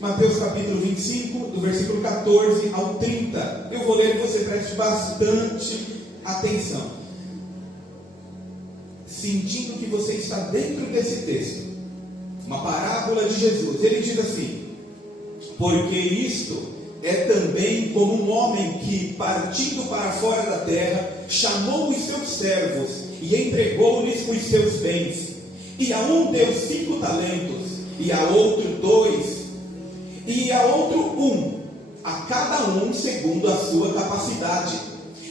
Mateus capítulo 25, do versículo 14 ao 30. Eu vou ler e você preste bastante atenção, sentindo que você está dentro desse texto. Uma parábola de Jesus. Ele diz assim: porque isto é também como um homem que, partindo para fora da terra, chamou os seus servos e entregou-lhes os seus bens. E a um deu 5 talentos, e a outro 2, e a outro 1, a cada um segundo a sua capacidade.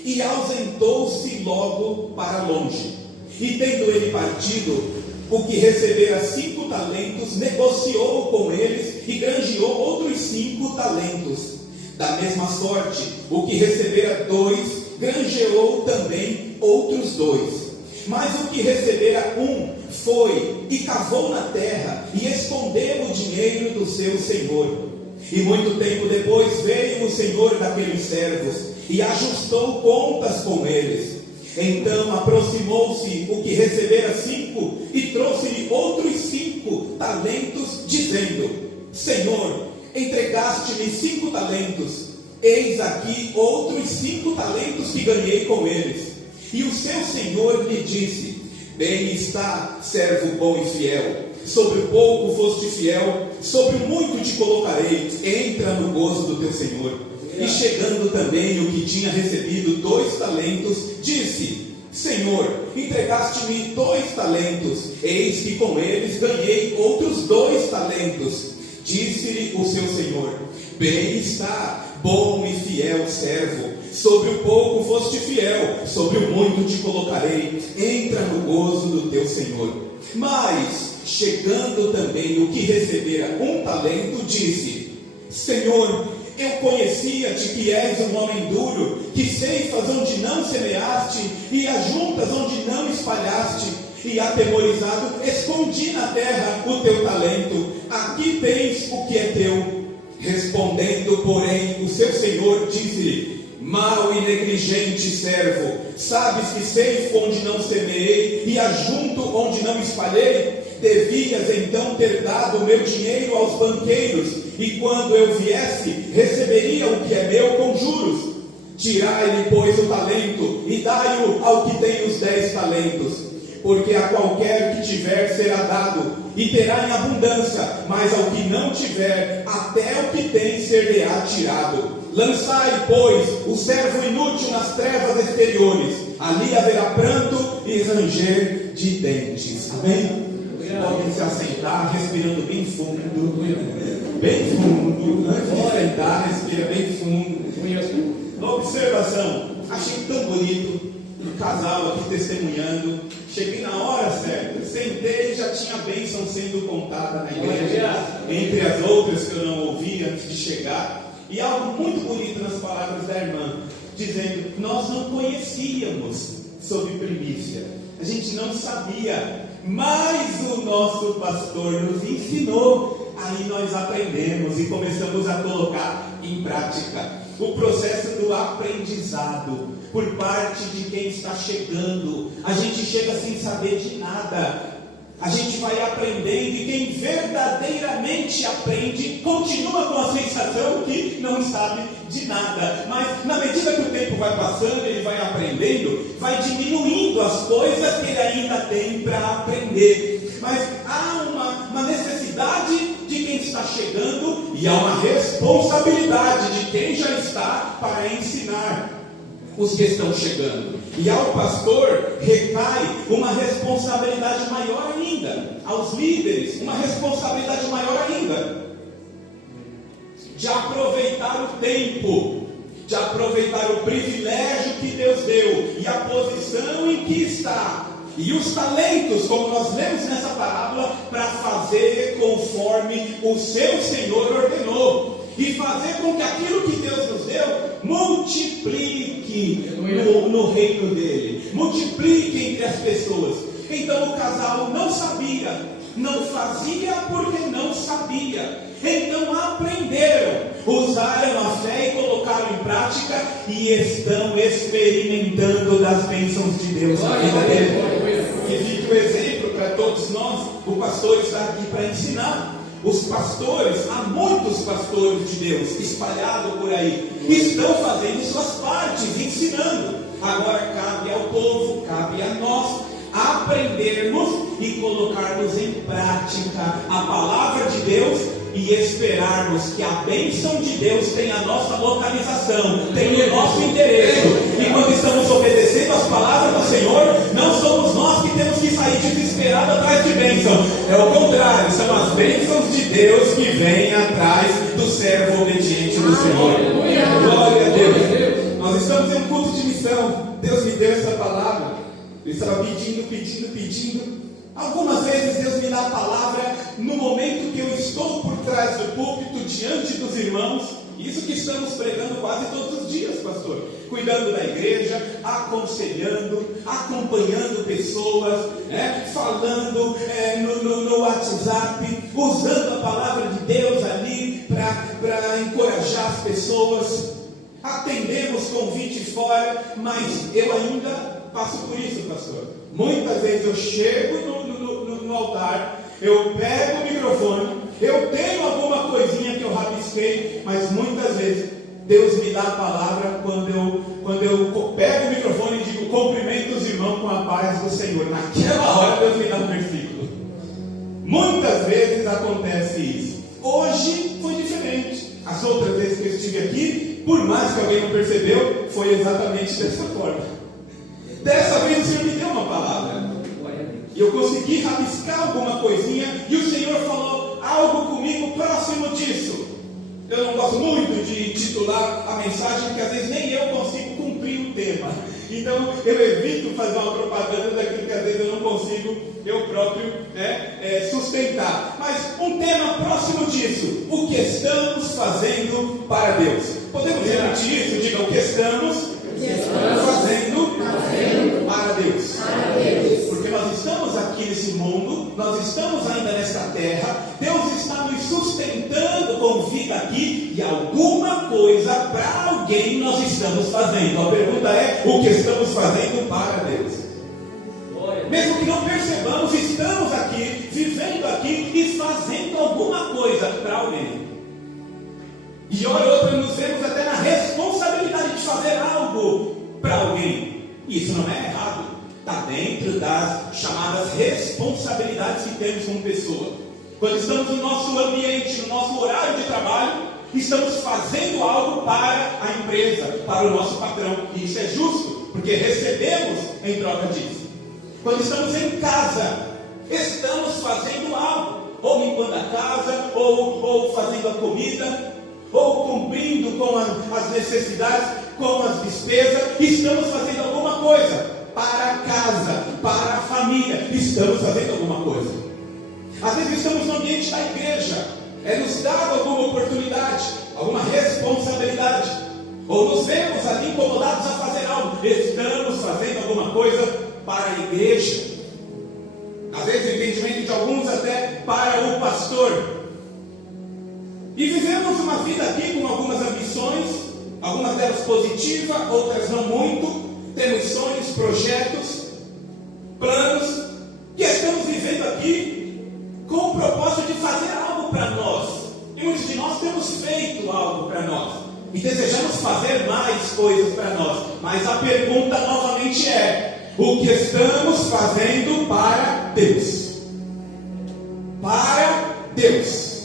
E ausentou-se logo para longe. E tendo ele partido, o que recebera 5 talentos, negociou com eles e granjeou outros 5 talentos. Da mesma sorte, o que recebera 2, granjeou também outros 2. Mas o que recebera 1, foi e cavou na terra e escondeu o dinheiro do seu senhor. E muito tempo depois veio o senhor daqueles servos e ajustou contas com eles. Então aproximou-se o que recebera 5 e trouxe-lhe outros 5 talentos, dizendo: Senhor, entregaste-me 5 talentos, eis aqui outros 5 talentos que ganhei com eles. E o seu senhor lhe disse: Bem está, servo bom e fiel. Sobre o pouco foste fiel, sobre o muito te colocarei. Entra no gozo do teu senhor. E chegando também o que tinha recebido 2 talentos, disse: Senhor, entregaste-me 2 talentos, eis que com eles ganhei outros 2 talentos. Disse-lhe o seu senhor: Bem está, bom e fiel servo. Sobre o pouco foste fiel, sobre o muito te colocarei. Entra no gozo do teu senhor. Mas, chegando também o que recebera 1 talento, disse: Senhor, eu conhecia-te que és um homem duro, que ceifas onde não semeaste, e ajuntas onde não espalhaste. E atemorizado, escondi na terra o teu talento. Aqui tens o que é teu. Respondendo, porém, o seu senhor disse-lhe: Mau e negligente servo, sabes que ceifo onde não semeei e ajunto onde não espalhei? Devias então ter dado o meu dinheiro aos banqueiros, e quando eu viesse, receberia o que é meu com juros. Tirai-lhe, pois, o talento, e dai-o ao que tem os 10 talentos. Porque a qualquer que tiver será dado, e terá em abundância, mas ao que não tiver, até o que tem ser-lhe-á tirado. Lançai, pois, o servo inútil nas trevas exteriores, ali haverá pranto e ranger de dentes. Amém? Podem se assentar, respirando bem fundo. Bem fundo. Antes de sentar, respira bem fundo. Observação. Achei tão bonito um casal aqui testemunhando. Cheguei na hora certa, sentei e já tinha a bênção sendo contada na igreja, entre as outras que eu não ouvi antes de chegar. E algo muito bonito nas palavras da irmã, dizendo: nós não conhecíamos sobre primícia, a gente não sabia, mas o nosso pastor nos ensinou. Aí nós aprendemos e começamos a colocar em prática o processo do aprendizado por parte de quem está chegando. A gente chega sem saber de nada, a gente vai aprendendo, e quem verdadeiramente aprende continua com a sensação que não sabe de nada, mas na medida que o tempo vai passando, ele vai aprendendo, vai diminuindo as coisas que ele ainda tem para aprender. Mas há uma necessidade de quem está chegando, e há uma responsabilidade de quem já está para ensinar os que estão chegando. E ao pastor recai uma responsabilidade maior ainda, aos líderes uma responsabilidade maior ainda, de aproveitar o tempo, de aproveitar o privilégio que Deus deu e a posição em que está, e os talentos, como nós lemos nessa parábola, para fazer conforme o seu Senhor ordenou, e fazer com que aquilo que Deus nos deu multiplique no reino dele, multiplique entre as pessoas. Então o casal não sabia, não fazia porque não sabia. Então aprenderam, usaram a fé e colocaram em prática, e estão experimentando das bênçãos de Deus na vida dele. E fica o exemplo para todos nós. O pastor está aqui para ensinar. Os pastores, há muitos pastores de Deus espalhados por aí, estão fazendo suas partes, ensinando. Agora cabe ao povo, cabe a nós aprendermos e colocarmos em prática a palavra de Deus e esperarmos que a bênção de Deus tenha a nossa localização, tenha o nosso endereço. E quando estamos obedecendo as palavras do Senhor, não somos nós que temos que sair desesperados atrás de bênção. É o contrário, são as bênçãos de Deus que vêm atrás do servo obediente do Senhor. Glória a Deus. Nós estamos em um culto de missão. Deus me deu essa palavra. Eu estava pedindo. Algumas vezes Deus me dá a palavra no momento que eu estou por trás do púlpito, diante dos irmãos. Isso que estamos pregando quase todos os dias, pastor. Cuidando da igreja, aconselhando, acompanhando pessoas, falando no WhatsApp, usando a palavra de Deus ali para encorajar as pessoas. Atendemos convite fora, mas eu ainda passo por isso, pastor. Muitas vezes eu chego no altar, eu pego o microfone, eu tenho alguma coisinha que eu rabisquei, mas muitas vezes Deus me dá a palavra quando eu pego o microfone e digo: cumprimento os irmãos com a paz do Senhor. Naquela hora Deus me dá um versículo. Muitas vezes acontece isso. Hoje foi diferente. As outras vezes que eu estive aqui, por mais que alguém não percebeu, foi exatamente dessa forma. Dessa vez o Senhor me deu uma palavra e eu consegui rabiscar alguma coisinha, e o Senhor falou algo comigo próximo disso. Eu não gosto muito de titular a mensagem, porque às vezes nem eu consigo cumprir o tema. Então eu evito fazer uma propaganda daquilo que às vezes eu não consigo eu próprio sustentar. Mas um tema próximo disso: o que estamos fazendo para Deus. Podemos repetir isso? Diga: o que estamos fazendo para Deus. Porque nós estamos aqui nesse mundo, nós estamos ainda nesta terra, Deus está nos sustentando com vida aqui, e alguma coisa para alguém nós estamos fazendo. A pergunta é: o que estamos fazendo para Deus? Mesmo que não percebamos, estamos aqui, vivendo aqui e fazendo alguma coisa para alguém. E hora ou outra nos vemos até na responsabilidade de fazer algo para alguém. Isso não é errado. Está dentro das chamadas responsabilidades que temos como pessoa. Quando estamos no nosso ambiente, no nosso horário de trabalho, estamos fazendo algo para a empresa, para o nosso patrão. E isso é justo, porque recebemos em troca disso. Quando estamos em casa, estamos fazendo algo, ou limpando a casa, ou fazendo a comida, ou cumprindo com as necessidades, com as despesas. Estamos fazendo alguma coisa para a casa, para a família. Estamos fazendo alguma coisa. Às vezes estamos no ambiente da igreja, nos dado alguma oportunidade, alguma responsabilidade, ou nos vemos ali incomodados a fazer algo. Estamos fazendo alguma coisa para a igreja. Às vezes o entendimento de alguns até para o pastor. E vivemos uma vida aqui com algumas ambições, algumas delas positivas, outras não muito. Temos sonhos, projetos, planos, e estamos vivendo aqui com o propósito de fazer algo para nós. E muitos de nós temos feito algo para nós, e desejamos fazer mais coisas para nós. Mas a pergunta novamente é: o que estamos fazendo para Deus? Para Deus.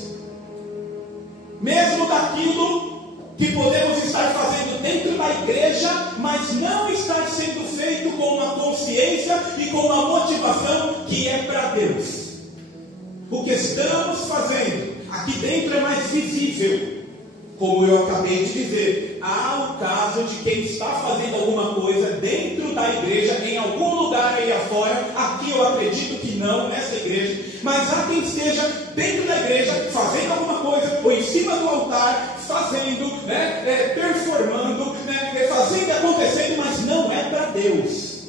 Mesmo daquilo que podemos estar fazendo dentro da igreja, mas não estar sendo feito com uma consciência e com uma motivação que é para Deus. O que estamos fazendo aqui dentro é mais visível. Como eu acabei de dizer, há o caso de quem está fazendo alguma coisa dentro da igreja, em algum lugar aí afora. Aqui eu acredito que não, nessa igreja. Mas há quem esteja dentro da igreja, fazendo alguma coisa, ou em cima do altar, fazendo, performando, fazendo e acontecendo, mas não é para Deus.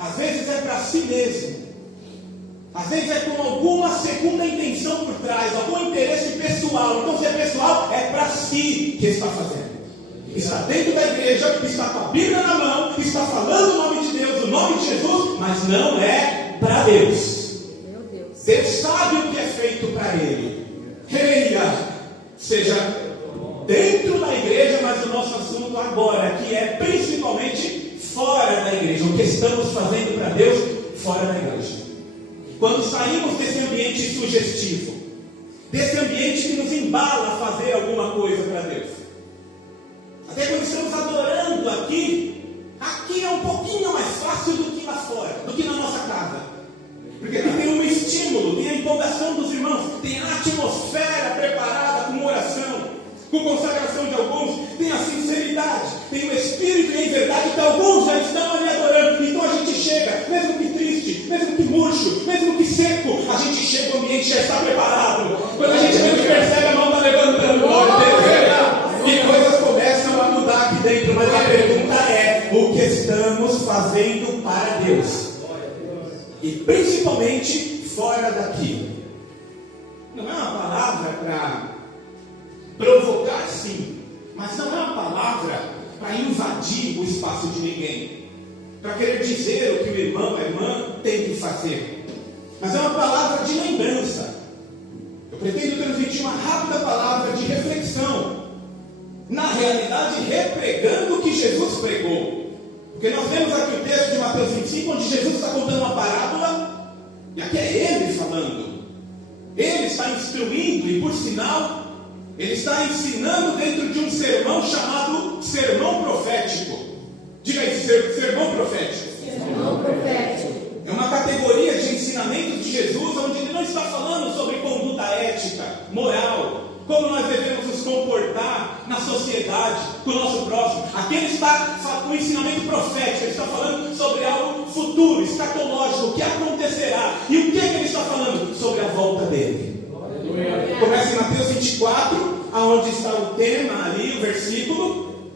Às vezes é para si mesmo. Às vezes é com alguma segunda intenção por trás, algum interesse pessoal. Então, se é pessoal, é para si que está fazendo. Está dentro da igreja, está com a Bíblia na mão, está falando o nome de Deus, o nome de Jesus, mas não é para Deus. Deus sabe o que é feito para Ele. creia, seja dentro da igreja, mas o nosso assunto agora, que é principalmente fora da igreja, o que estamos fazendo para Deus fora da igreja. Quando saímos desse ambiente sugestivo, desse ambiente que nos embala a fazer alguma coisa para Deus, até quando estamos adorando aqui é um pouquinho mais fácil do que lá fora, do que na nossa casa. Porque aqui tem um estímulo, tem a empolgação dos irmãos, tem a atmosfera preparada com oração, com consagração de alguns, tem a sinceridade, tem o Espírito e a verdade que alguns já estão ali adorando. Então a gente chega, mesmo que triste, mesmo que murcho, mesmo que seco, a gente chega, o ambiente já está preparado. Quando a gente menos percebe, a mão está levantando, e coisas começam a mudar aqui dentro. Mas a pergunta é: o que estamos fazendo para Deus? E principalmente fora daqui. Não é uma palavra para provocar, sim, mas não é uma palavra para invadir o espaço de ninguém, para querer dizer o que o irmão, a irmã tem que fazer, mas é uma palavra de lembrança. Eu pretendo transmitir uma rápida palavra de reflexão, na realidade repregando o que Jesus pregou. Porque nós vemos aqui o texto de Mateus 25, onde Jesus está contando uma parábola, e aqui é Ele falando. Ele está instruindo, e por sinal, Ele está ensinando dentro de um sermão chamado sermão profético. Diga aí, sermão profético. Sermão profético. É uma categoria de ensinamentos de Jesus, onde Ele não está falando sobre conduta ética, moral, como nós devemos nos comportar na sociedade, com o nosso próximo. Aqui Ele está com um ensinamento profético. Ele está falando sobre algo futuro, escatológico, o que acontecerá. E o que Ele está falando? Sobre a volta dele. Começa em Mateus 24, aonde está o tema ali, o versículo,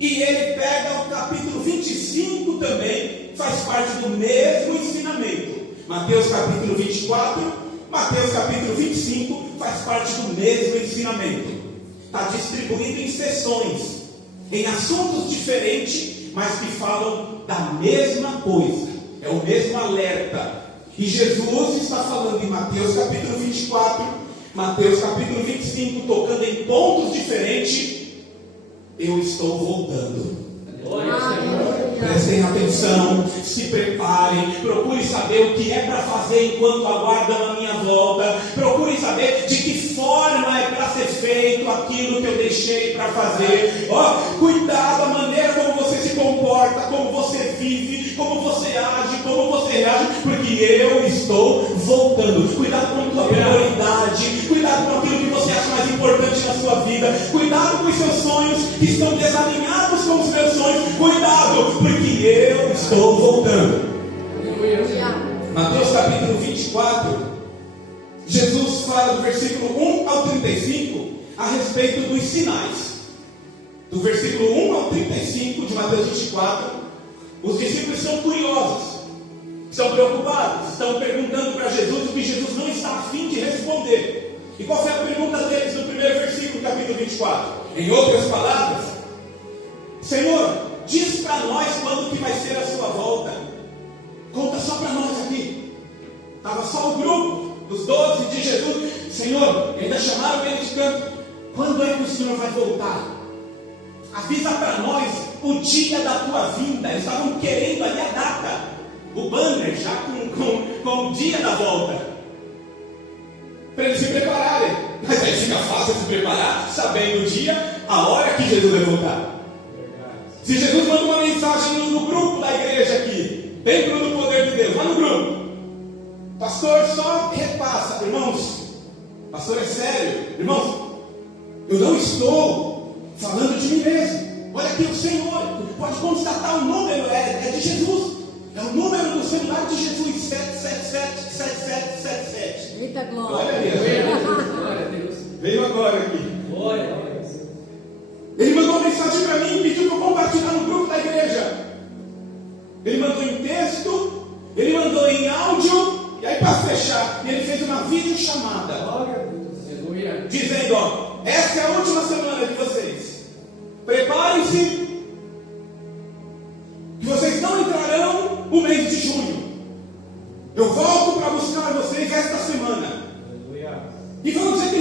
e ele pega o capítulo 25 também, faz parte do mesmo ensinamento. Mateus capítulo 24, Mateus capítulo 25 faz parte do mesmo ensinamento. Está distribuído em sessões, em assuntos diferentes, mas que falam da mesma coisa. É o mesmo alerta. E Jesus está falando em Mateus capítulo 24, Mateus capítulo 25, tocando em pontos diferentes. Eu estou voltando. Prestem atenção, se preparem, procurem saber o que é para fazer enquanto aguardam a minha volta. Procurem saber de que forma é para ser feito aquilo que eu deixei para fazer. Cuidado, a maneira como você se comporta, como você vive, como você age, como você reage, porque eu estou voltando. Cuidado com a tua prioridade, cuidado com aquilo que você acha mais importante na sua vida, cuidado com os seus sonhos que estão desalinhados com os meus sonhos. Cuidado, porque eu estou voltando. Mateus capítulo 24, Jesus fala do versículo 1 ao 35 a respeito dos sinais. Do versículo 1 ao 35 de Mateus 24, os discípulos são curiosos, são preocupados, estão perguntando para Jesus o que Jesus não está a fim de responder. E qual foi a pergunta deles no primeiro versículo do capítulo 24? Em outras palavras: Senhor, diz para nós quando que vai ser a sua volta. Conta só para nós aqui. Estava só o grupo dos 12 de Jesus. Senhor, ainda chamaram ele de canto. Quando é que o Senhor vai voltar? Avisa para nós o dia da tua vinda. Eles estavam querendo ali a data, o banner já com o dia da volta, para eles se prepararem. Mas aí fica fácil se preparar sabendo o dia, a hora que Jesus vai voltar. Se Jesus manda uma mensagem no grupo da igreja aqui, dentro do poder de Deus, lá no grupo, pastor, só repassa, irmãos, pastor, é sério, irmãos, eu não estou falando de mim mesmo. Olha aqui, o Senhor pode constatar o número, é de Jesus, é o número do celular de Jesus, 7777777. Eita glória! Olha aí, Glória a Deus. Veio agora aqui. Glória a Deus. Ele mandou uma mensagem para mim e pediu para eu compartilhar no grupo da igreja. Ele mandou em texto, ele mandou em áudio, e aí para fechar, ele fez uma videochamada, dizendo: essa é a última semana de vocês, preparem-se, que vocês não entrarão o mês de junho. Eu volto para buscar vocês esta semana. E vamos dizer que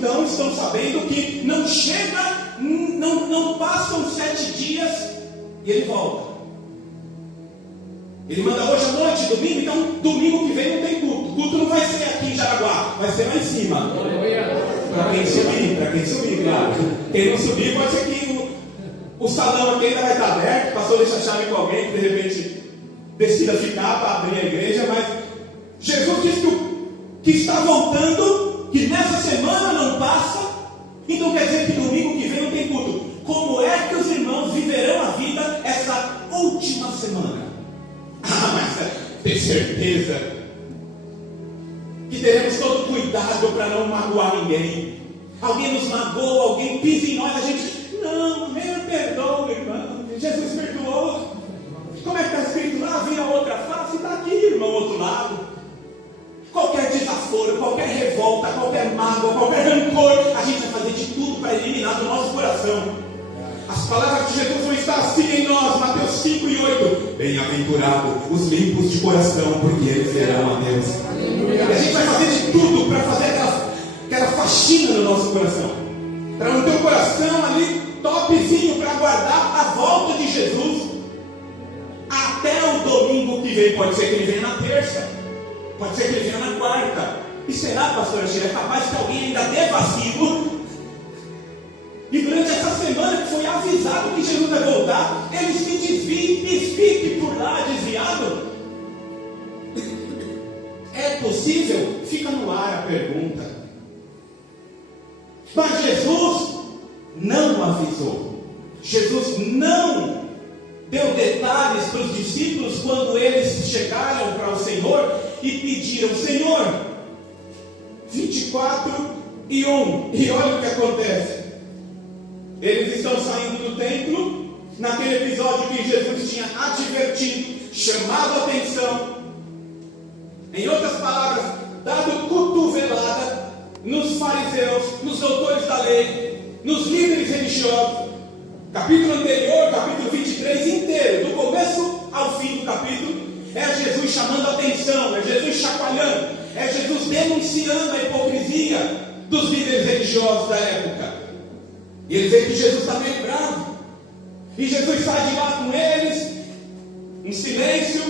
então estão sabendo que não chega, não passam 7 dias e ele volta. Ele manda hoje à noite, domingo, então domingo que vem não tem culto. O culto não vai ser aqui em Jaraguá, vai ser lá em cima. Para quem subir, claro. Quem não subir, pode ser que o salão aqui ainda vai estar aberto, o pastor deixa a chave com alguém, que de repente decida ficar para abrir a igreja, mas Jesus disse que está voltando, que nessa semana não passa, então quer dizer que domingo que vem não tem culto. Como é que os irmãos viverão a vida essa última semana? Mas tem certeza que teremos todo cuidado para não magoar ninguém. Alguém nos magoa, alguém pisa em nós, a gente, não, meu perdoa, irmão, Jesus perdoou. Como é que está escrito lá? Vira outra face, está aqui, irmão, outro lado. Qualquer desaforo, qualquer revolta, qualquer mágoa, qualquer rancor, a gente vai fazer de tudo para eliminar do nosso coração. As palavras de Jesus vão estar assim em nós, Mateus 5 e 8. Bem-aventurados os limpos de coração, porque eles verão a Deus. E a gente vai fazer de tudo para fazer aquela faxina no nosso coração, para no teu coração ali, topzinho, para aguardar a volta de Jesus até o domingo que vem. Pode ser que ele venha na terça, pode ser que ele venha na quarta. E será, pastor Sheila, é capaz que alguém ainda dê vacilo? E durante essa semana que foi avisado que Jesus vai voltar, ele se desvie e fique por lá desviado? É possível? Fica no ar a pergunta. Mas Jesus não avisou. Jesus não deu detalhes para os discípulos quando eles chegaram para o Senhor e pediram: Senhor, 24 e 1. E olha o que acontece. Eles estão saindo do templo, naquele episódio que Jesus tinha advertido, chamado a atenção, em outras palavras, dado cotovelada nos fariseus, nos doutores da lei, nos líderes religiosos. Capítulo anterior, capítulo 23 inteiro, do começo ao fim do capítulo, é Jesus chamando a atenção, é Jesus chacoalhando, é Jesus denunciando a hipocrisia dos líderes religiosos da época. E eles veem que Jesus está meio bravo. E Jesus sai de lá com eles, em silêncio.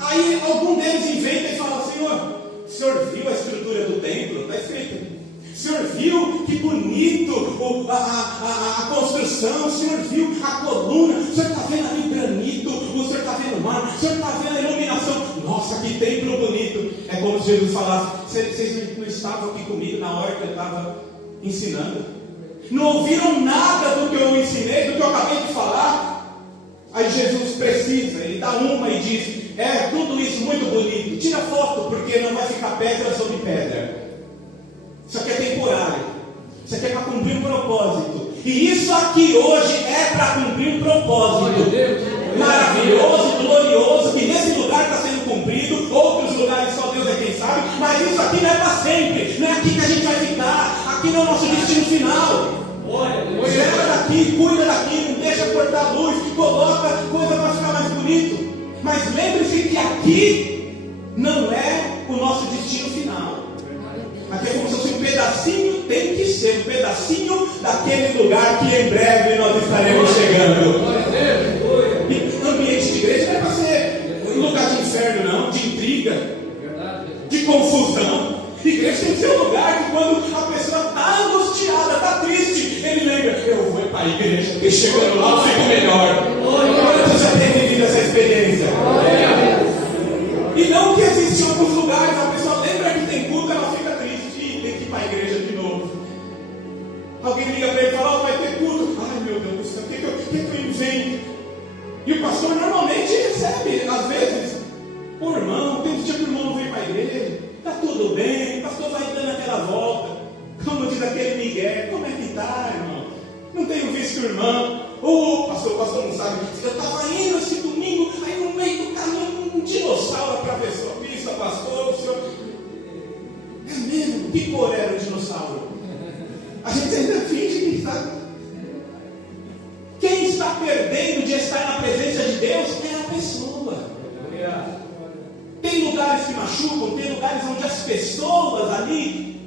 Aí algum deles inventa e fala: Senhor, o senhor viu a estrutura do templo? Está escrito. O senhor viu que bonito a construção? O senhor viu a coluna? O senhor está vendo ali o granito? O senhor está vendo o mar? O senhor está vendo a iluminação? Nossa, que templo bonito! É como se Jesus falasse: vocês não estavam aqui comigo na hora que eu estava ensinando? Não ouviram nada do que eu ensinei, do que eu acabei de falar? Aí Jesus precisa, ele dá uma e diz: é tudo isso muito bonito, tira foto, porque não vai ficar pedra sobre pedra. Isso aqui é temporário, isso aqui é para cumprir um propósito. E isso aqui hoje é para cumprir um propósito maravilhoso, glorioso, que nesse lugar está sendo cumprido. Outros lugares só Deus é quem sabe, mas isso aqui não é para sempre, não é aqui que a gente vai ficar. Aqui não é o nosso destino final. Zera daqui, cuida daqui, não deixa cortar a luz, coloca coisa para ficar mais bonito. Mas lembre-se que aqui não é o nosso destino final. Aqui é como se fosse um pedacinho, tem que ser um pedacinho daquele lugar que em breve nós estaremos chegando. E ambiente de igreja não é para ser um lugar de inferno, não, de intriga, de confusão. Igreja tem que ser um lugar que quando a pessoa está angustiada, está triste, ele lembra: eu vou para a igreja, porque chegando lá eu fico melhor. Quantos já tem vivido essa experiência? E não que existem alguns lugares, a pessoa lembra que tem culto, ela fica triste e tem que ir para a igreja de novo. Alguém liga para ele e fala: vai ter culto. Ai meu Deus do céu, o que eu invento? E o pastor normalmente recebe, às vezes: pô, irmão, tem um dia que o irmão não vem para a igreja. Está tudo bem, o pastor vai dando aquela volta. Como diz aquele Miguel: como é que está, irmão? Não tenho visto o irmão. Pastor, o pastor não sabe. Eu estava indo esse domingo, aí no meio do caminho um dinossauro atravessou a pista, pastor. O senhor... É mesmo? Que cor era o dinossauro? A gente ainda finge que está. Quem está perdendo de estar na presença de Deus é a pessoa. Tem lugares que machucam, tem lugares onde as pessoas ali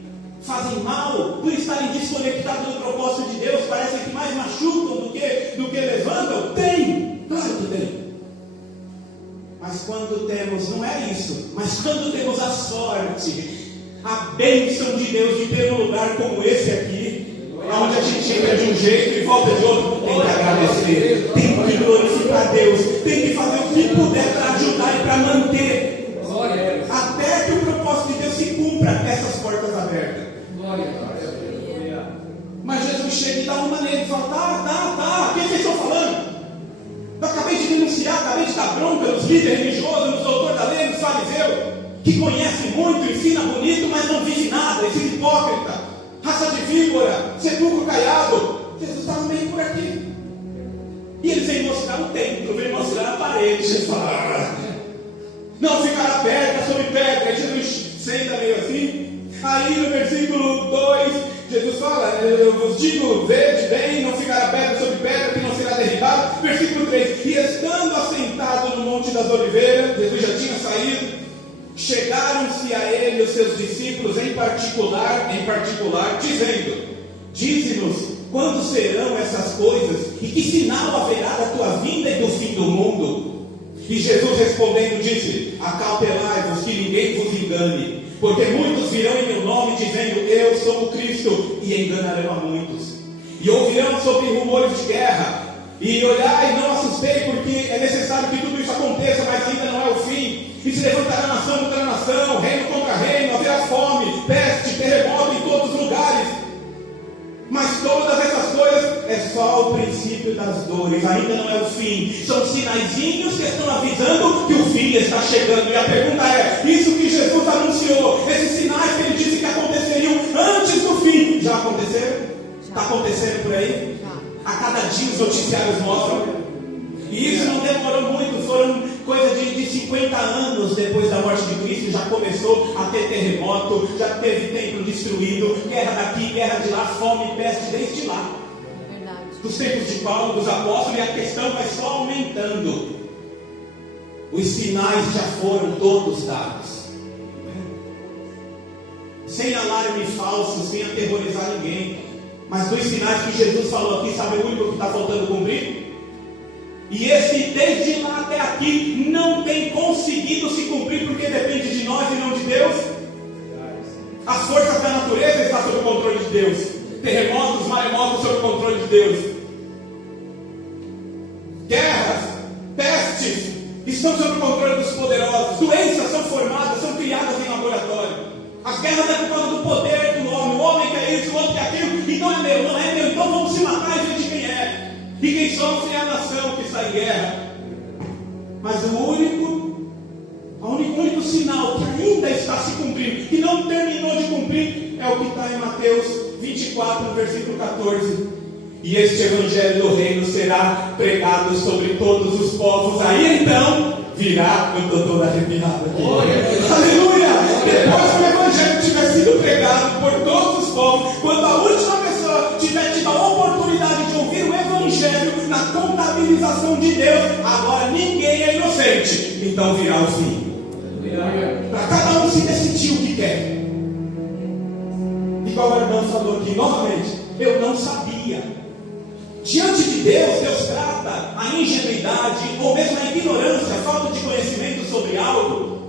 fazem mal, por estarem desconectados do propósito de Deus, parecem que mais machucam do que levantam? Tem, claro que tem. Mas quando temos, não é isso, mas quando temos a sorte, a bênção de Deus de ter um lugar como esse aqui, onde a gente entra de um jeito e volta de outro, tem que agradecer, tem que glorificar Deus, tem que fazer o que puder para ajudar e para manter, até que o propósito de Deus se cumpra, essas portas abertas. Mas Jesus chega e dá uma nele e fala: tá, o que vocês estão falando? Eu acabei de denunciar, acabei de dar bronca nos líderes religiosos, nos doutores da lei, nos fariseus, que conhecem muito, ensina bonito, mas não vive nada, esses hipócritas, raça de víbora, sepulcro caiado. Jesus estava meio por aqui. E eles vêm mostrar o templo, vêm mostrar a parede. Jesus fala: não ficará pedra sobre pedra. Aí Jesus senta meio assim. Aí no versículo 2, Jesus fala: eu vos digo, vede bem, não ficará pedra sobre pedra, que não será derribado. Versículo 3: e estando assentado no Monte das Oliveiras, Jesus já tinha saído, chegaram-se a ele os seus discípulos em particular, dizendo: dize-nos quando serão essas coisas, e que sinal haverá da tua vinda e do fim do mundo? E Jesus respondendo disse: acautelai-vos que ninguém vos engane, porque muitos virão em meu nome dizendo: eu sou o Cristo, e enganarão a muitos. E ouvirão sobre rumores de guerra, e olhai, não assustei, porque é necessário que tudo isso aconteça, mas ainda não é o fim. E se levantará nação contra nação, reino contra reino, haverá fome, peste, terremoto em todos os lugares. Mas todas essas coisas é só o princípio das dores, ainda não é o fim. São sinaizinhos que estão avisando que o fim está chegando. E a pergunta é: isso que Jesus anunciou, esses sinais que ele disse que aconteceriam antes do fim, já aconteceram? Está acontecendo por aí? A cada dia os noticiários mostram. E isso não demorou muito, foram coisa de 50 anos depois da morte de Cristo, já começou a ter terremoto, já teve templo destruído, guerra daqui, guerra de lá, fome, peste, desde lá. Verdade. Dos tempos de Paulo, dos apóstolos, e a questão vai só aumentando. Os sinais já foram todos dados. Sem alarme falso, sem aterrorizar ninguém. Mas dos sinais que Jesus falou aqui, sabe o único que está faltando cumprir? E esse, desde lá até aqui, não tem conseguido se cumprir, porque depende de nós e não de Deus. As forças da natureza estão sob o controle de Deus. Terremotos, maremotos sob o controle de Deus. Guerras, pestes, estão sob o controle dos poderosos. Doenças são formadas, são criadas em laboratório. As guerras é por causa do poder do homem. O homem quer isso, o outro quer aquilo. Então é meu, não é meu. Então vamos se matar e ver de quem é. E quem sofre é a nação que está em guerra. Mas o único sinal que ainda está se cumprindo, que não terminou de cumprir, é o que está em Mateus 24, no versículo 14. E este evangelho do reino será pregado sobre todos os povos. Aí então virá, eu estou todo arrepiado aqui. Aleluia! Depois que o evangelho tiver sido pregado por todos os povos, quando a última pessoa tiver tido a oportunidade de ouvir o evangelho na contabilização de Deus, agora ninguém é inocente. Então virá o fim. Para cada um se decidir o que quer. Igual a irmã falou aqui novamente, eu não sabia. Diante de Deus, Deus trata a ingenuidade ou mesmo a ignorância, a falta de conhecimento sobre algo,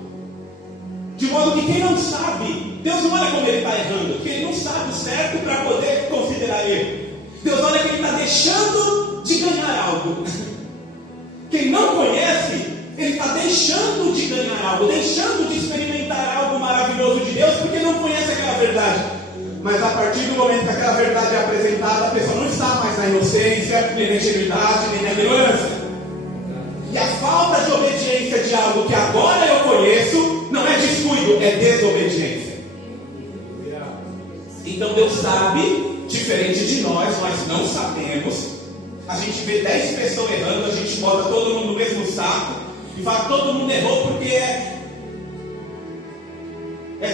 de modo que quem não sabe, Deus não olha como ele está errando, porque ele não sabe o certo para poder considerar ele. Deus olha que ele está deixando de ganhar algo. Quem não conhece, ele está deixando de ganhar algo, deixando de experimentar algo maravilhoso de Deus, porque não conhece aquela verdade. Mas a partir do momento que aquela verdade é apresentada, a pessoa não está mais na inocência, nem na ingenuidade, nem na ignorância. E a falta de obediência de algo que agora eu conheço, não é descuido, é desobediência. Então Deus sabe, diferente de nós não sabemos. A gente vê 10 pessoas errando, a gente bota todo mundo no mesmo saco e fala que todo mundo errou porque é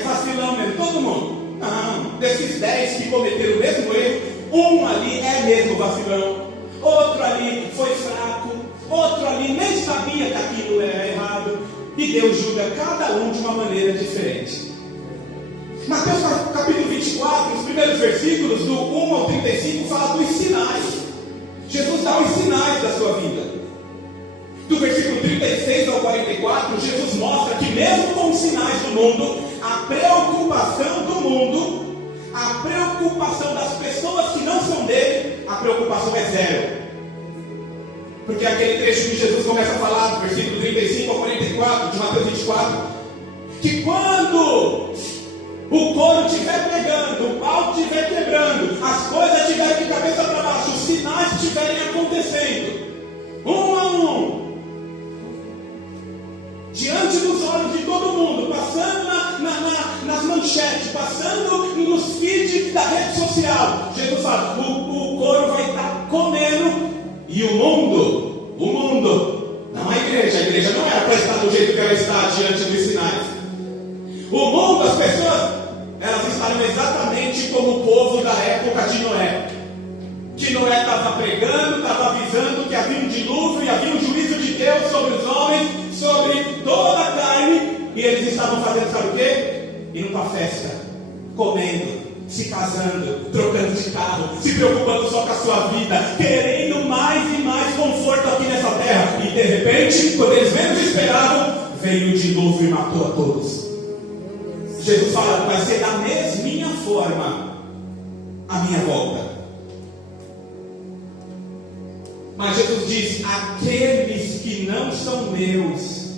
vacilão mesmo, todo mundo. Não, desses 10 que cometeram o mesmo erro, um ali é mesmo vacilão, outro ali foi fraco, outro ali nem sabia que aquilo era errado, e Deus julga cada um de uma maneira diferente. Mateus capítulo 24, primeiros versículos, do 1 ao 35, fala dos sinais. Jesus dá os sinais da sua vida. Do versículo 36 ao 44, Jesus mostra que mesmo com os sinais do mundo, a preocupação do mundo, a preocupação das pessoas que não são dele, a preocupação é zero. Porque aquele trecho que Jesus começa a falar, do versículo 35 ao 44, de Mateus 24, que quando o couro estiver pegando, o pau estiver quebrando, as coisas estiverem de cabeça para baixo, os sinais estiverem acontecendo, um a um, diante dos olhos de todo mundo, passando nas manchetes, passando nos feeds da rede social, Jesus fala, o couro vai estar comendo, e o mundo, não a igreja não era para estar do jeito que ela está diante dos sinais. O mundo, as pessoas, elas estavam exatamente como o povo da época de Noé. Que Noé estava pregando, estava avisando que havia um dilúvio e havia um juízo de Deus sobre os homens, sobre toda a carne. E eles estavam fazendo, sabe o quê? Indo para a festa, comendo, se casando, trocando de carro, se preocupando só com a sua vida, querendo mais e mais conforto aqui nessa terra. E de repente, quando eles menos esperavam, veio o dilúvio e matou a todos. Jesus fala, vai ser da mesminha forma a minha volta. Mas Jesus diz, aqueles que não são meus,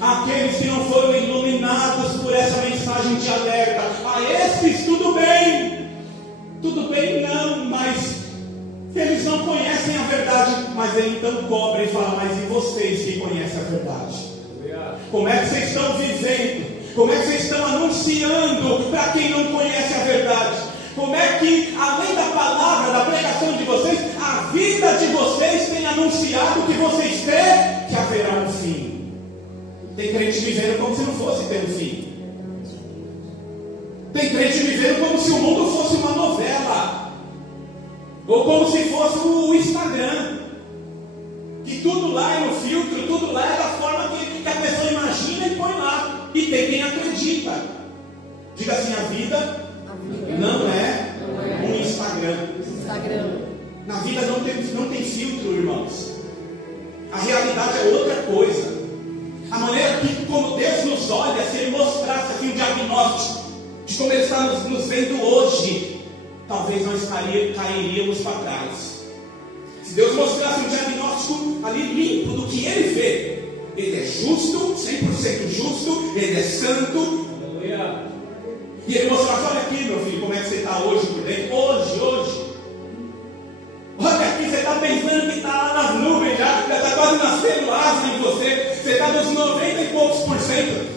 aqueles que não foram iluminados por essa mensagem de alerta, a esses tudo bem não, mas eles não conhecem a verdade. Mas ele então cobra e fala, mas e vocês que conhecem a verdade? Como é que vocês estão vivendo? Como é que vocês estão anunciando para quem não conhece a verdade? Como é que, além da palavra, da pregação de vocês, a vida de vocês tem anunciado que vocês creem que haverá um fim? Tem crente vivendo como se não fosse ter um fim. Tem crente vivendo como se o mundo fosse uma novela, ou como se fosse o Instagram, que tudo lá é no filtro, tudo lá é da forma que a pessoa imagina e põe lá. E tem quem acredita. Diga assim, a vida não é um Instagram. Na vida não tem filtro, irmãos. A realidade é outra coisa. A maneira que, como Deus nos olha, se Ele mostrasse assim um diagnóstico de como Ele está nos vendo hoje, talvez nós cairíamos para trás. Se Deus mostrasse um diagnóstico ali limpo do que Ele vê, Ele é justo, 100% justo, Ele é santo. E Ele mostrasse, olha aqui meu filho, como é que você está hoje por dentro, hoje. Olha aqui, você está pensando que está lá nas nuvens já está quase nascendo asa em você. Você está nos 90 e poucos %.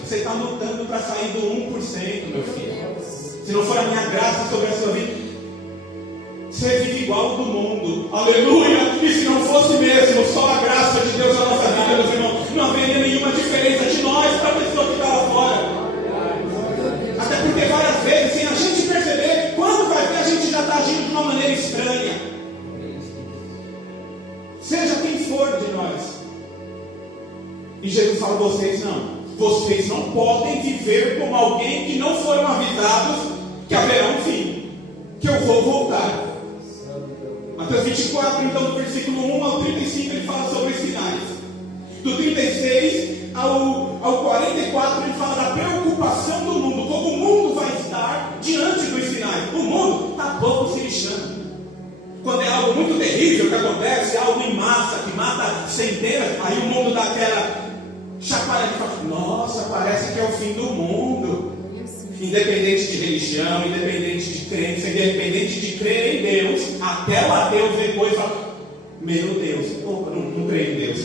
Você está lutando para sair do 1%, meu filho. Se não for a minha graça sobre a sua vida, você vive igual ao do mundo. Aleluia! E se não fosse mesmo só a graça de Deus na nossa vida, meus irmãos, não haveria nenhuma diferença de nós para a pessoa que está lá fora. Até porque várias vezes, sem a gente perceber, quando vai ver, a gente já está agindo de uma maneira estranha. Seja quem for de nós. E Jesus fala, vocês não podem viver como alguém que não foram avisados que haverá um fim, que eu vou voltar. Mateus 24, então, do versículo 1 ao 35, ele fala sobre os sinais. Do 36 ao 44, ele fala da preocupação do mundo, como o mundo vai estar diante dos sinais. O mundo está pouco se lixando. Quando é algo muito terrível que acontece, algo em massa, que mata centenas, aí o mundo dá aquela chacoalhada e fala, nossa, parece que é o fim do mundo. Independente de religião, independente de crença, independente de crer em Deus, até o ateu vê coisa e fala, meu Deus, opa, não creio em Deus.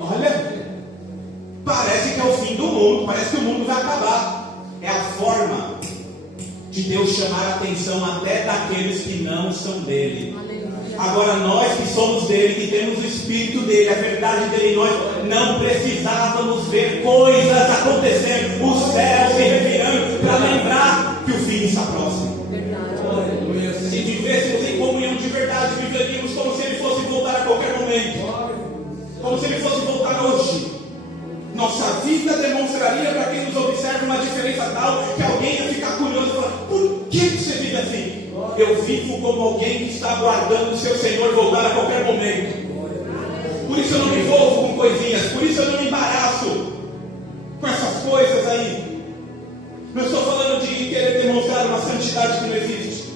Olha, parece que é o fim do mundo, parece que o mundo vai acabar. É a forma de Deus chamar a atenção até daqueles que não são dele. Agora nós que somos dele, que temos o Espírito dele, a verdade dele, nós não precisávamos ver coisas acontecendo, o céu se revirando, para lembrar que o fim está próximo. Se vivêssemos em comunhão de verdade, viveríamos como se ele fosse voltar a qualquer momento, como se ele fosse voltar hoje. Nossa vida demonstraria para quem nos observa uma diferença tal que alguém ia ficar curioso e falar, eu vivo como alguém que está aguardando o seu Senhor voltar a qualquer momento. Por isso eu não me envolvo com coisinhas, por isso eu não me embaraço com essas coisas aí. Não estou falando de querer demonstrar uma santidade que não existe.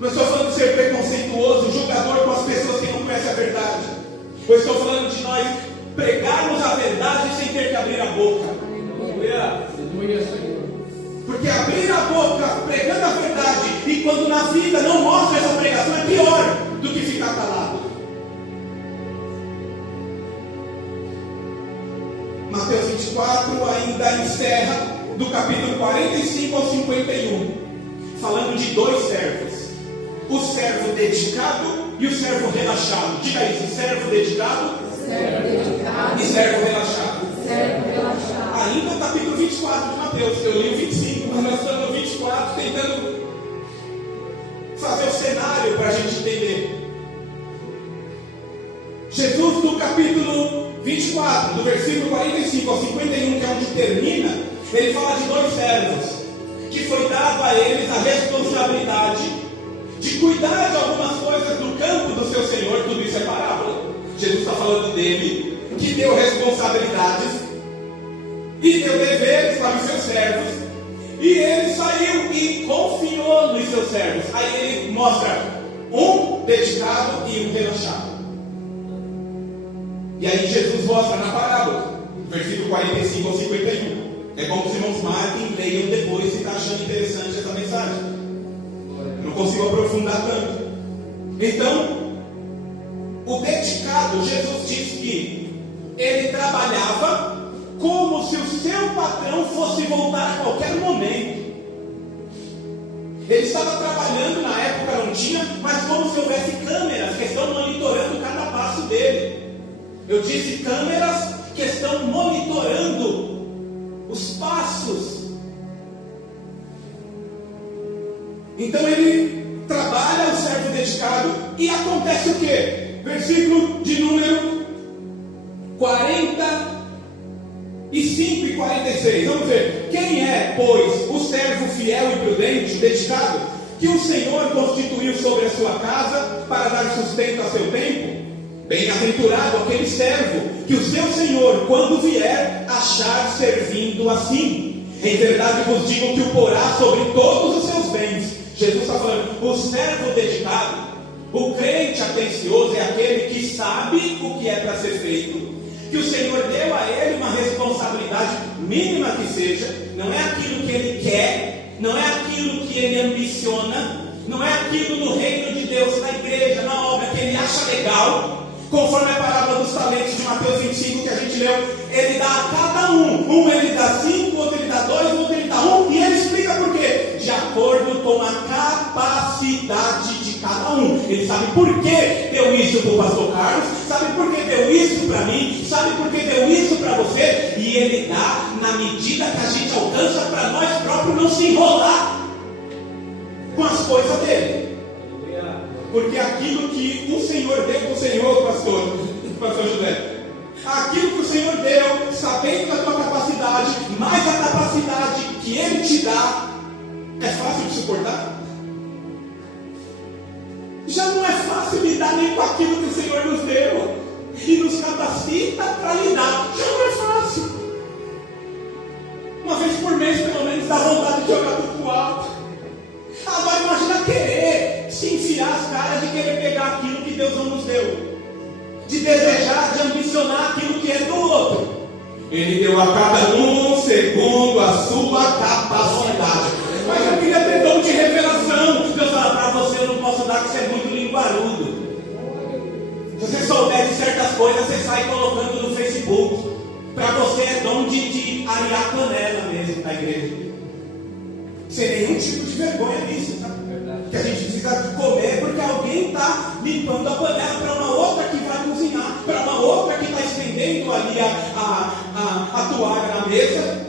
Não estou falando de ser preconceituoso, julgador com as pessoas que não conhecem a verdade. Eu estou falando de nós pregarmos a verdade sem ter que abrir a boca. Porque abrir a boca pregando a verdade, e quando na vida não mostra essa pregação, é pior do que ficar calado. Mateus 24 ainda encerra do capítulo 45 ao 51, falando de dois servos: o servo dedicado e o servo relaxado. Diga isso: servo dedicado, e servo relaxado. Ainda o capítulo 24 de Mateus, eu li o 25, mas nós estamos no 24 tentando fazer o cenário para a gente entender. Jesus, do capítulo 24, do versículo 45 ao 51, que é onde termina, ele fala de dois servos, que foi dado a eles a responsabilidade de cuidar de algumas coisas do campo do seu Senhor. Tudo isso é parábola. Jesus está falando dele, que deu responsabilidades e deu deveres para os seus servos, e ele saiu e confiou nos seus servos. Aí ele mostra um dedicado e um relaxado. E aí Jesus mostra na parábola, versículo 45 ao 51. É bom que os irmãos marquem e leiam depois se está achando interessante essa mensagem. Eu não consigo aprofundar tanto. Então, o dedicado, Jesus diz que ele trabalhava como se o seu patrão fosse voltar a qualquer momento. Ele estava trabalhando, na época não tinha, mas como se houvesse câmeras que estão monitorando cada passo dele. Eu disse câmeras que estão monitorando os passos. Então ele trabalha, o servo dedicado, e acontece o quê? Versículo de número 45 e 46. Vamos ver. Quem é, pois, o servo fiel e prudente, dedicado, que o Senhor constituiu sobre a sua casa para dar sustento a seu tempo? Bem-aventurado aquele servo que o seu Senhor, quando vier, achar servindo assim. Em verdade vos digo que o porá sobre todos os seus bens. Jesus está falando, o servo dedicado, o crente atencioso é aquele que sabe o que é para ser feito, que o Senhor deu a ele uma responsabilidade mínima que seja. Não é aquilo que ele quer, não é aquilo que ele ambiciona, não é aquilo no reino de Deus, na igreja, na obra, que ele acha legal. Conforme a parábola dos talentos de Mateus 25 que a gente leu, ele dá a cada um ele dá 5, outro ele dá 2, outro ele dá 1, e ele explica por quê, de acordo com a capacidade de cada um. Ele sabe por que deu isso para o pastor Carlos, sabe por que deu isso para mim, sabe por que deu isso para você, e ele dá na medida que a gente alcança, para nós próprios não se enrolar com as coisas dele. Porque aquilo que o Senhor deu para o Senhor, pastor José, aquilo que o Senhor deu, sabendo da tua capacidade, mais a capacidade que Ele te dá, é fácil de suportar? Já não é fácil lidar nem com aquilo que o Senhor nos deu e nos capacita para lidar. Já não é fácil. Uma vez por mês, pelo menos, dá vontade de jogar tudo pro alto. Agora imagina querer se enfiar as caras de querer pegar aquilo que Deus não nos deu, de desejar, de ambicionar aquilo que é do outro. Ele deu a cada um segundo a sua capacidade. Mas eu queria ter dom de revelação. Deus fala, para você eu não posso dar, que você é muito linguarudo. Se você souber de certas coisas, você sai colocando no Facebook. Para você é dom de arear panela mesmo na igreja. Sem nenhum tipo de vergonha nisso, tá? Que a gente precisa comer porque alguém está limpando a panela para uma outra que vai cozinhar, para uma outra que está estendendo ali a toalha na mesa,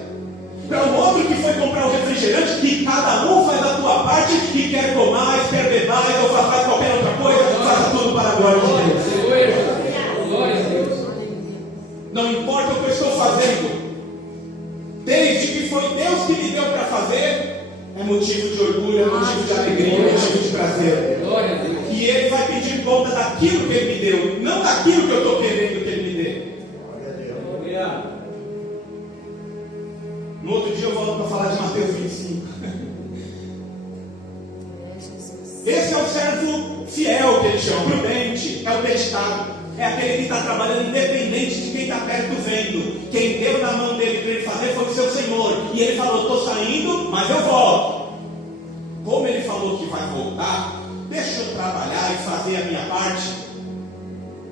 para um outro que foi comprar o refrigerante, e cada um faz a sua parte e quer comer mais, quer beber mais, ou faz qualquer outra coisa, faça tudo para a glória de Deus. Não importa o que eu estou fazendo, desde que foi Deus que me deu para fazer, é motivo de orgulho, é motivo de alegria, é motivo de prazer. Glória a Deus. E Ele vai pedir conta daquilo que Ele me deu, não daquilo que eu estou querendo que Ele me dê. Aleluia. No outro dia eu volto para falar de Mateus 25. Esse é o servo fiel que ele chama, prudente, é o dedicado, é aquele que está trabalhando independente de quem está perto vendo. Quem deu na mão dele para ele fazer foi o seu Senhor. E ele falou: estou saindo, mas eu volto. Como ele falou que vai voltar, deixa eu trabalhar e fazer a minha parte.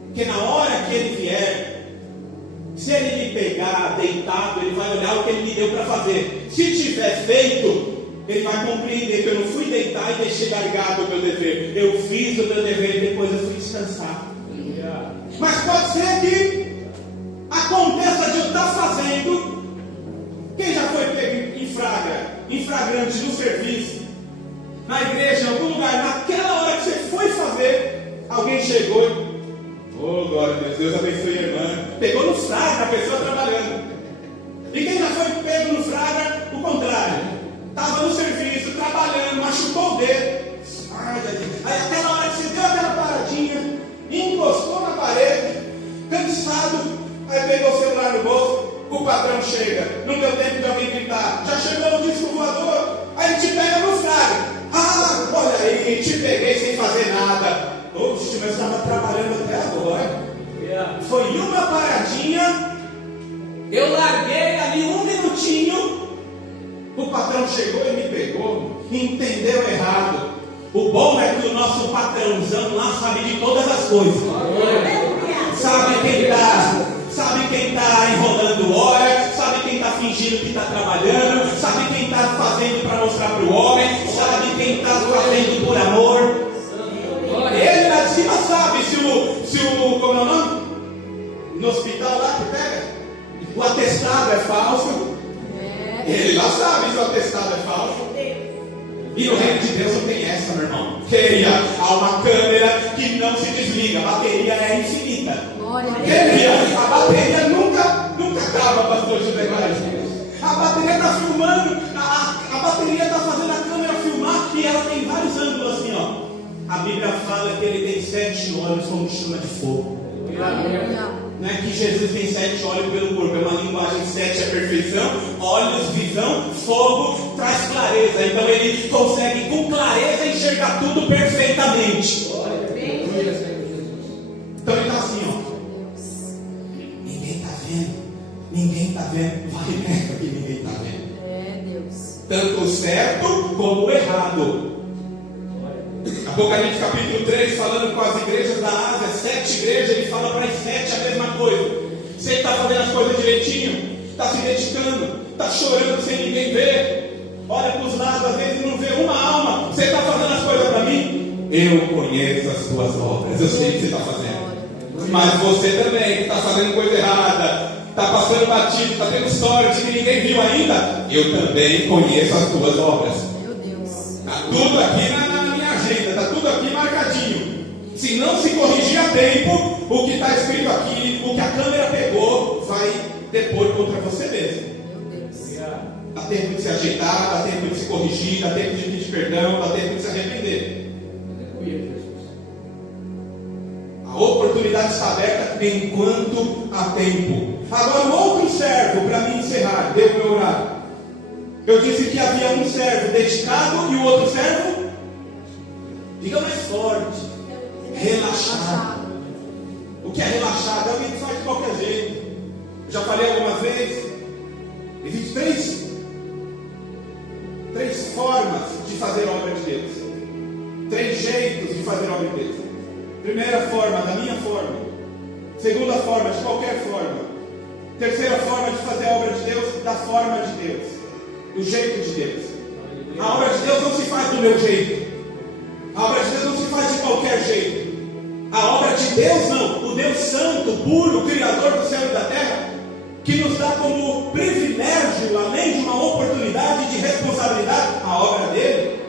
Porque na hora que ele vier, se ele me pegar deitado, ele vai olhar o que ele me deu para fazer. Se tiver feito, ele vai compreender que eu não fui deitar e deixei largado o meu dever. Eu fiz o meu dever e depois eu fui descansar. Mas pode ser que aconteça de eu estar fazendo. Quem já foi pego em flagrante no serviço, na igreja, em algum lugar, naquela hora que você foi fazer, alguém chegou e... Oh, glória a Deus, Deus abençoe a irmã. Pegou no flagra a pessoa trabalhando. E quem já foi pego no flagra, o contrário. Estava no serviço, trabalhando, machucou o dedo. Aí aquela hora que você deu aquela paradinha, encostou na parede, cansado, aí pegou o celular no bolso, o patrão chega, não deu tempo de alguém gritar, já chegou o disco voador, aí ele te pega no flagra. Ah, olha aí, te peguei sem fazer nada. Oxe, mas estava trabalhando até agora. Foi uma paradinha, eu larguei ali um minutinho, o patrão chegou e me pegou, entendeu errado. O bom é que o nosso patrãozão lá sabe de todas as coisas. Sabe quem está enrolando hora, sabe quem está fingindo que está trabalhando, sabe quem está fazendo para mostrar para o homem, sabe quem está fazendo por amor. Ele lá de cima sabe se o como é o nome? No hospital lá que pega, o atestado é falso. Ele lá sabe se o atestado é falso. E no reino de Deus não tem essa, meu irmão. Há uma câmera que não se desliga, a bateria é infinita. A bateria nunca acaba, pastor José Guarani. A bateria está filmando, a bateria está fazendo a câmera filmar e ela tem vários ângulos assim, ó. A Bíblia fala que ele tem 7 olhos como chama de fogo. Não é que Jesus tem 7 olhos pelo corpo, é uma linguagem. 7 é perfeição, olhos, visão, fogo, traz clareza. Então ele consegue com clareza enxergar tudo perfeitamente. Então ele está assim, ó. Ninguém está vendo, vai nessa que ninguém está vendo. Tanto o certo como o errado. Apocalipse capítulo 3, falando com as igrejas da Ásia, 7 igrejas, ele fala para as 7 a mesma coisa. Você está fazendo as coisas direitinho, está se dedicando, está chorando sem ninguém ver, olha para os lados, às vezes não vê uma alma. Você está fazendo as coisas para mim? Eu conheço as tuas obras, eu sei o que você está fazendo. Mas você também, que está fazendo coisa errada, está passando batido, está tendo sorte que ninguém viu ainda, eu também conheço as tuas obras. Está tudo aqui na agenda, está tudo aqui marcadinho. Se não se corrigir a tempo, o que está escrito aqui, o que a câmera pegou, vai depor contra você mesmo. Dá tempo de se ajeitar, dá tempo de se corrigir, dá tempo de pedir perdão, dá tempo de se arrepender. A oportunidade está aberta enquanto há tempo. Agora, um outro servo, para me encerrar, deu meu horário. Eu disse que havia um servo dedicado e o outro servo, diga mais forte, relaxado. O que é relaxado? É alguém que faz de qualquer jeito. Eu já falei algumas vezes. Existem três formas de fazer a obra de Deus. 3 jeitos de fazer a obra de Deus. Primeira forma, da minha forma. Segunda forma, de qualquer forma. Terceira forma de fazer a obra de Deus, da forma de Deus, do jeito de Deus. A obra de Deus não se faz do meu jeito. A obra de Deus não se faz de qualquer jeito. A obra de Deus não. O Deus santo, puro, Criador do céu e da terra, que nos dá como privilégio, além de uma oportunidade de responsabilidade, a obra dele.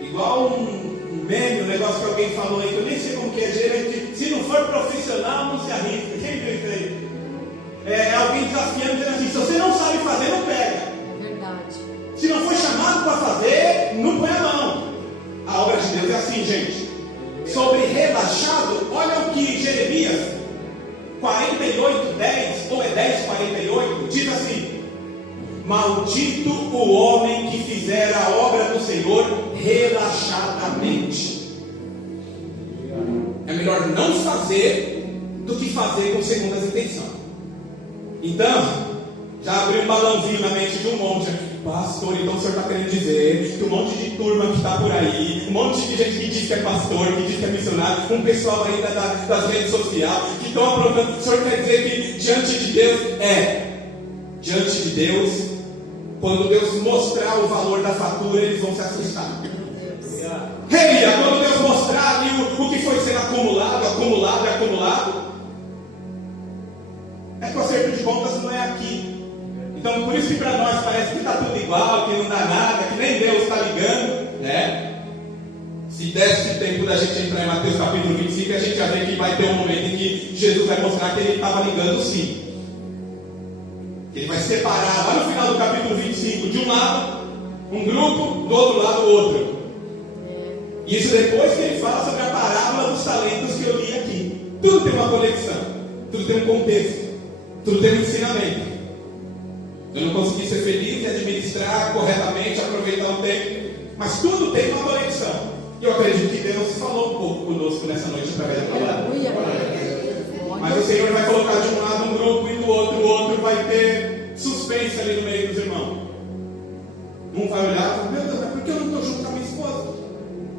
Igual um meme, um negócio que alguém falou aí, que eu nem sei como que é, geralmente, se não for profissional, não se arrisca. Quem viu isso aí? É alguém desafiando, dizendo assim: se você não sabe fazer, não pega. Verdade. Se não foi chamado para fazer, não põe a mão. A obra de Deus é assim, gente. Sobre relaxado, olha o que Jeremias 48:10, ou é 10:48, diz assim: maldito o homem que fizer a obra do Senhor relaxadamente. É melhor não fazer do que fazer com segundas intenções. Então, já abriu um balãozinho na mente de um monte. Pastor, então o senhor está querendo dizer que um monte de turma que está por aí, um monte de gente que diz que é pastor, que diz que é missionário, um pessoal aí das redes sociais, que estão aprontando, o senhor quer dizer que diante de Deus, diante de Deus, quando Deus mostrar o valor da fatura, eles vão se assustar. Quando Deus mostrar ali o que foi sendo acumulado, é que o acerto de contas não é aqui. Então, por isso que para nós parece que está tudo igual, que não dá nada, que nem Deus está ligando, né? Se desse tempo da gente entrar em Mateus capítulo 25, a gente já vê que vai ter um momento em que Jesus vai mostrar que ele estava ligando sim. Ele vai separar lá no final do capítulo 25, de um lado um grupo, do outro lado o outro. E isso depois que ele fala sobre a parábola dos talentos que eu li aqui. Tudo tem uma conexão, tudo tem um contexto, tudo tem um ensinamento. Eu não consegui ser feliz e administrar corretamente, aproveitar o tempo, mas tudo tem uma conexão. E eu acredito que Deus falou um pouco conosco nessa noite através da palavra. Mas o Senhor vai colocar de um lado um grupo e do outro o outro vai ter suspense ali no meio dos irmãos. Um vai olhar e falar: meu Deus, mas por que eu não estou junto com a minha esposa?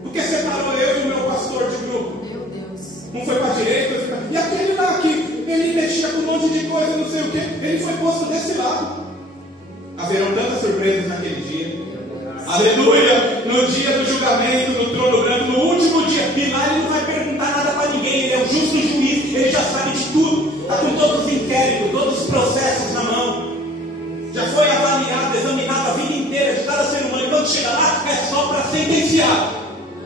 Por que separou eu e o meu pastor de grupo? Meu Deus. Um foi para a direita, e aquele lá que ele mexia com um monte de coisa, não sei o que, ele foi posto desse lado. Haverão tantas surpresas naquele dia. Aleluia! No dia do julgamento, no trono branco, no último dia. E lá ele não vai perguntar nada para ninguém. Ele é o justo juiz. Ele já sabe de tudo. Está com todos os inquéritos, todos os processos na mão. Já foi avaliado, examinado a vida inteira de cada ser humano. E quando chega lá, é só para sentenciar.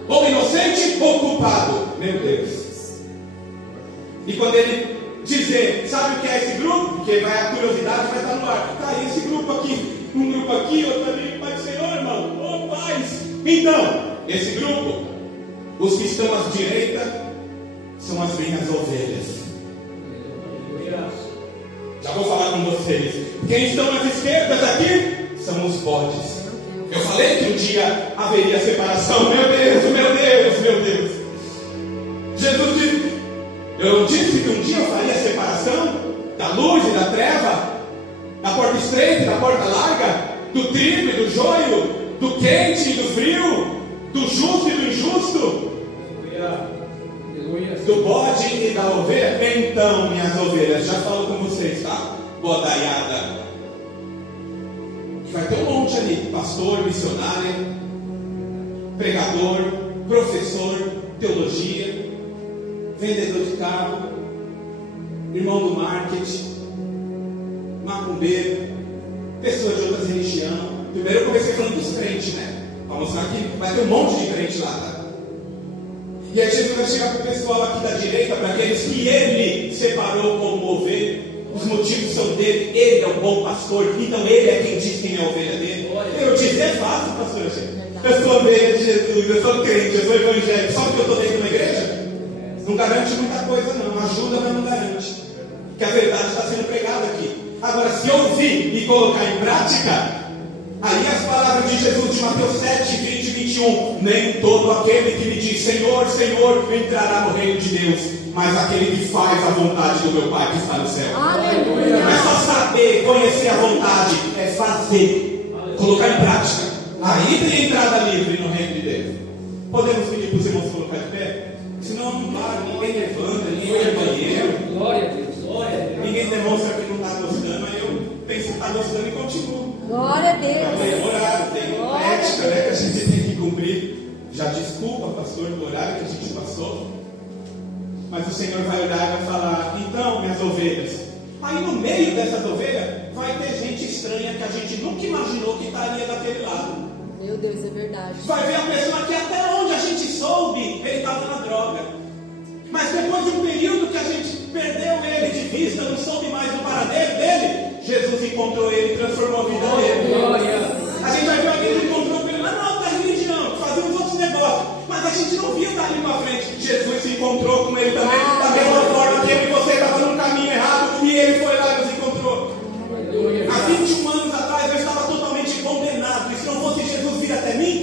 Ou inocente ou culpado. Meu Deus. E quando ele dizer, sabe o que é esse grupo? Porque a curiosidade vai estar no ar. Tá, esse grupo aqui, um grupo aqui, outro ali. Pai do Senhor, irmão, ô paz. Então, esse grupo, os que estão à direita, são as minhas ovelhas. Já vou falar com vocês. Quem estão às esquerdas aqui, são os bodes. Eu falei que um dia haveria separação. Meu Deus, meu Deus, meu Deus. Jesus disse: eu disse que um dia eu faria separação da luz e da treva, da porta estreita e da porta larga, do trigo e do joio, do quente e do frio, do justo e do injusto, do bode e da ovelha. Então, minhas ovelhas, já falo com vocês, tá? Bodaiada. Vai ter um monte ali: pastor, missionário, pregador, professor, teologia, vendedor de carro, irmão do marketing, macumbeiro, pessoas de outras religiões. Primeiro eu comecei falando dos crentes, né? Para mostrar que vai ter um monte de crente lá, tá? E aí Jesus vai chegar para o pessoal aqui da direita, para aqueles que ele separou como ovelha. Os motivos são dele, ele é o bom pastor, então ele é quem diz quem é a ovelha dele. Eu dizer é fácil, pastor. Eu sou ovelha de Jesus, eu sou crente, eu sou evangélico, só porque eu estou dentro de uma igreja? Não garante muita coisa não, ajuda, mas não garante. Que a verdade está sendo pregada aqui. Agora, se ouvir e colocar em prática, aí as palavras de Jesus de Mateus 7, 20 e 21: nem todo aquele que me diz Senhor, Senhor, entrará no reino de Deus, mas aquele que faz a vontade do meu Pai que está no céu. Aleluia. Não é só saber, conhecer a vontade, é fazer, colocar em prática. Aí tem entrada livre no reino de Deus. Podemos pedir para os irmãos colocar de pé? Senão não para, ninguém levanta, ninguém vai ao banheiro. Glória a Deus, glória a Deus. Ninguém demonstra que não está gostando, aí eu penso que está gostando e continuo. Glória a Tem Deus. horário, tem ética, né, que a gente tem que cumprir. Já desculpa, pastor, do horário que a gente passou. Mas o Senhor vai olhar e vai falar: então, minhas ovelhas. Aí no meio dessas ovelhas vai ter gente estranha que a gente nunca imaginou que estaria daquele lado. Meu Deus, é verdade. Vai ver a pessoa que até onde a gente soube, ele estava na droga. Mas depois de um período que a gente perdeu ele de vista, não soube mais do paradeiro dele, Jesus encontrou ele e transformou a vida dele. Glória. A gente vai ver alguém que encontrou pelo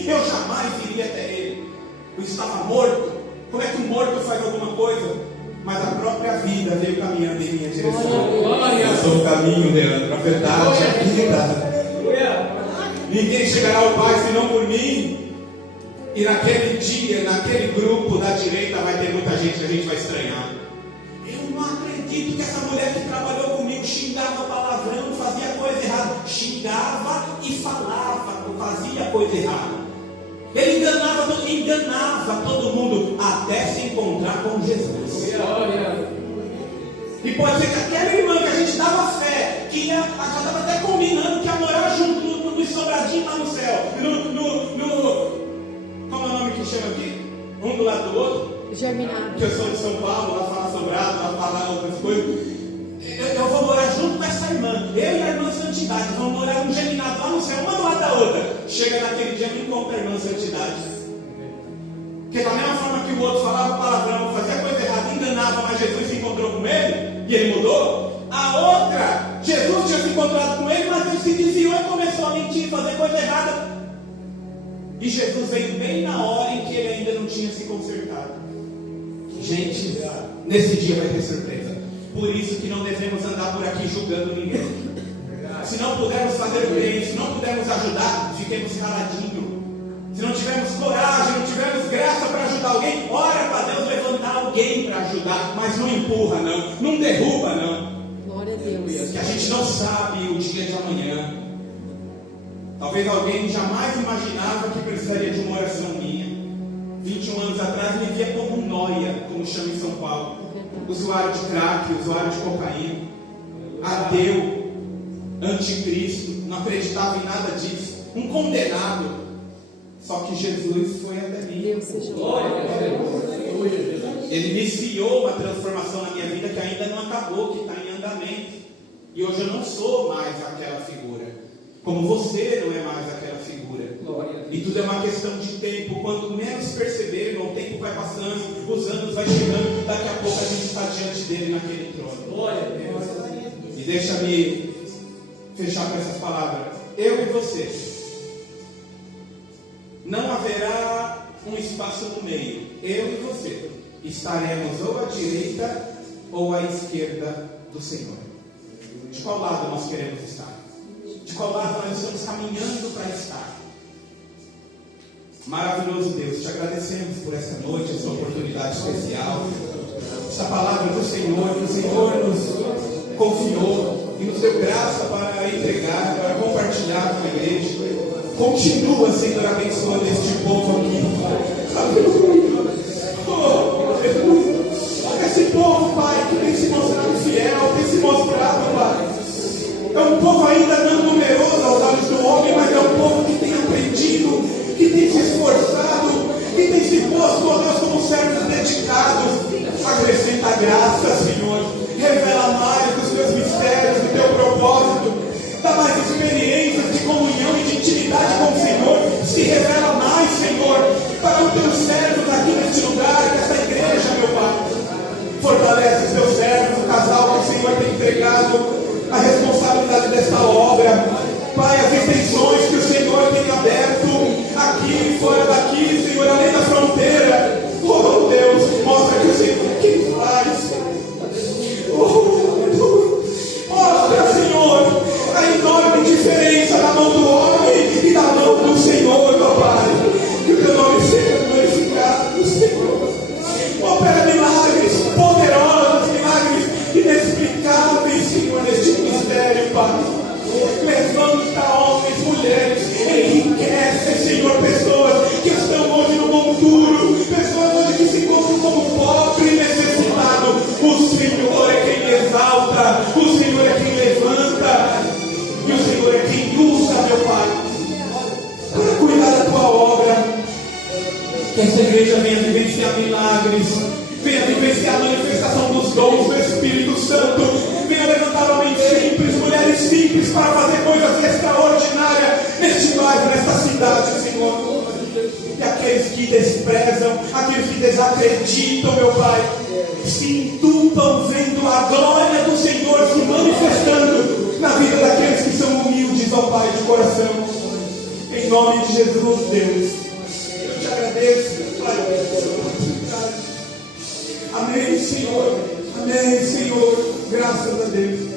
eu jamais iria até ele. Eu estava morto. Como é que um morto faz alguma coisa? Mas a própria vida veio caminhando em minha direção. Eu sou o caminho, Leandro, a verdade, a vida. Ninguém chegará ao Pai senão por mim. E naquele dia, naquele grupo da direita, vai ter muita gente que a gente vai estranhar. Eu não acredito que essa mulher que trabalhou comigo xingava palavrão, fazia coisa errada. Xingava e falava, fazia coisa errada. Ele enganava todo mundo até se encontrar com Jesus. E pode ser que aquela irmã que a gente dava fé, que já estava até combinando que ia morar junto no sobradinho lá no céu, como é o nome que chama aqui? Um do lado do outro? Germinado. Que eu sou de São Paulo, lá fala sobrado, lá fala outras coisas. Eu vou morar junto com essa irmã. Eu e a irmã Santidade vamos morar um geminado lá no céu, uma do lado da outra. Chega naquele dia, me encontra a irmã Santidade. Porque da mesma forma que o outro falava palavrão, fazia coisa errada, enganava, mas Jesus se encontrou com ele e ele mudou. A outra, Jesus tinha se encontrado com ele, mas ele se desviou e começou a mentir, fazer coisa errada. E Jesus veio bem na hora em que ele ainda não tinha se consertado. Gente, nesse dia vai ter surpresa. Por isso que não devemos andar por aqui julgando ninguém. Se não pudermos fazer o bem, se não pudermos ajudar, fiquemos caladinhos. Se não tivermos coragem, não tivermos graça para ajudar alguém, ora para Deus levantar alguém para ajudar, mas não empurra não derruba não. Glória a Deus. Que a gente não sabe o dia de amanhã. Talvez alguém jamais imaginava que precisaria de uma oração minha. 21 anos atrás me via como um nóia, como chama em São Paulo. Usuário de crack, usuário de cocaína, ateu, anticristo, não acreditava em nada disso, um condenado. Só que Jesus foi até mim. Deus seja Ele iniciou uma transformação na minha vida que ainda não acabou, que está em andamento. E hoje eu não sou mais aquela figura. Como você não é mais aquela figura. E tudo é uma questão de tempo. Quanto menos perceber, o tempo vai passando, os anos vai chegando, daqui a pouco a gente está diante dele naquele trono. E deixa-me fechar com essas palavras. Eu e você. Não haverá um espaço no meio. Eu e você estaremos ou à direita ou à esquerda do Senhor. De qual lado nós queremos estar? De qual lado nós estamos caminhando para estar? Maravilhoso Deus, te agradecemos por essa noite, essa oportunidade especial, essa palavra do Senhor, que o Senhor nos confiou e nos deu graça para entregar, para compartilhar com a igreja. Continua, Senhor, abençoando este povo aqui. Aleluia. Oh, aleluia. Esse povo, Pai, que tem se mostrado fiel, tem se mostrado, Pai. É um povo ainda não numeroso aos olhos do homem, mas é um povo que tem aprendido, que tem se esforçado, que tem se posto, ó Deus, como servos dedicados. Acrescenta graça, Senhor. Revela mais dos teus mistérios, do teu propósito. Dá mais experiências de comunhão e de intimidade com o Senhor. Se revela mais, Senhor, para os teus servos aqui neste lugar, nesta igreja, meu Pai. Fortalece os teus servos, o casal que o Senhor tem entregado a responsabilidade desta obra. Pai, as extensões que o Senhor tem aberto aqui, fora daqui, Senhor, além da fronteira. Oh Deus, mostra que o Senhor é quem faz. Mostra, Senhor, a enorme diferença da mão do homem e da mão do Senhor, meu Pai. Que o teu nome seja glorificado, Senhor. Opera milagres poderosos, milagres inexplicáveis, Senhor, neste mistério, Pai. Levanta homens, mulheres, enriquece, Senhor, pessoas que estão hoje no monturo, pessoas hoje que se encontram como pobre e necessitado. O Senhor é quem exalta, o Senhor é quem levanta, e o Senhor é quem usa, meu Pai, para cuidar da tua obra. Que essa igreja venha vivenciar milagres, venha vivenciar a manifestação dos dons do Espírito Santo, venha levantar homens simples, mulheres simples, para fazer coisas extraordinárias neste bairro, nesta cidade, Senhor. E aqueles que desprezam, aqueles que desacreditam, meu Pai, se entupam vendo a glória do Senhor se manifestando na vida daqueles que são humildes, ó Pai, de coração. Em nome de Jesus, Deus, eu te agradeço, Pai, pela sua oportunidade. Amém, Senhor. Amém, Senhor. Graças a Deus.